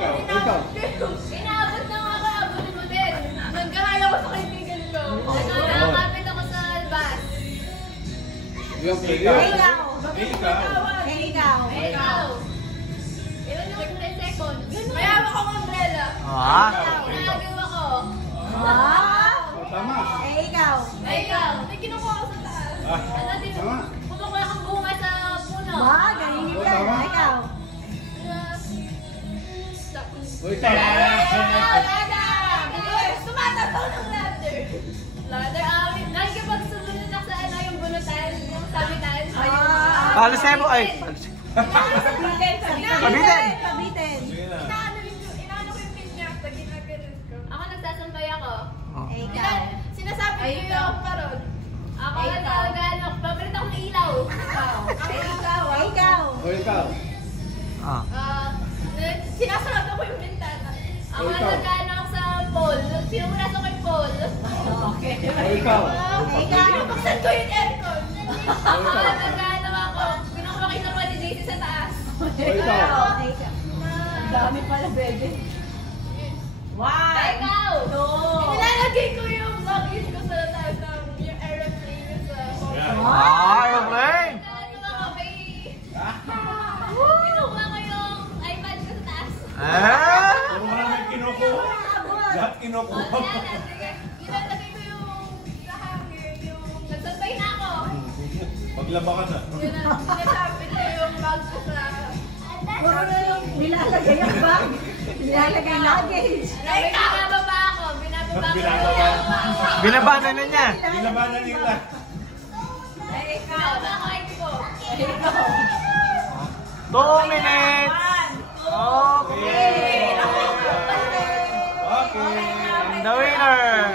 ikaw. Inaabot na ako, abutin mo din. Nagkahaya ko sa kaibigan ko. Nakakapit ako sa albas. Ikaw. Ilan yung 10 seconds? Kaya ako ang umbrella. Ginagawa ko. Tama. Ikaw. May kinukuha ko sa taas. Ano din? Kumukuha kang bunga sa puno. Tama. Ikaw. Tumatato ng ladder. Lagi kapag sumunod na sa yung bunutan, yung sabitan. Palusebo ay. Pabitin. Inaano ko yung pin niya, ginaganon ko. Ako nagsasampay ako. Ikaw. Sinasabi ko yung parod. Ako nagkagano, papalit akong ilaw. Ikaw. Sinasarap ako yung bintana. Ako nagkagano ako sa pole. Sinunas ako yung pole. Ikaw. Pinapaksan ko yung aircon. Ako nagkagano ako. Pinakumakita ko ni JC sa taas. Dami pala, bebe. Ikaw! Nilalagay ko yung luggage ko sa taas ng yung aeroplane sa Aeroplane! Kinukuha ko yung iPad ko sa taas. Puro mo naman kinukuha. Lahat kinukuha. Nilalagay ko yung sa hangin, yung nagsasay na ako. Paglaba ka na. Sinasabi ko yung bag ko sa... Puro na yung nilalagay ang bag. Nilalagay luggage. Binababa ako. Binabanan na niya. Binabanan nila. Binababa ko ko. 2 minutes. Okay. Okay. And the winner.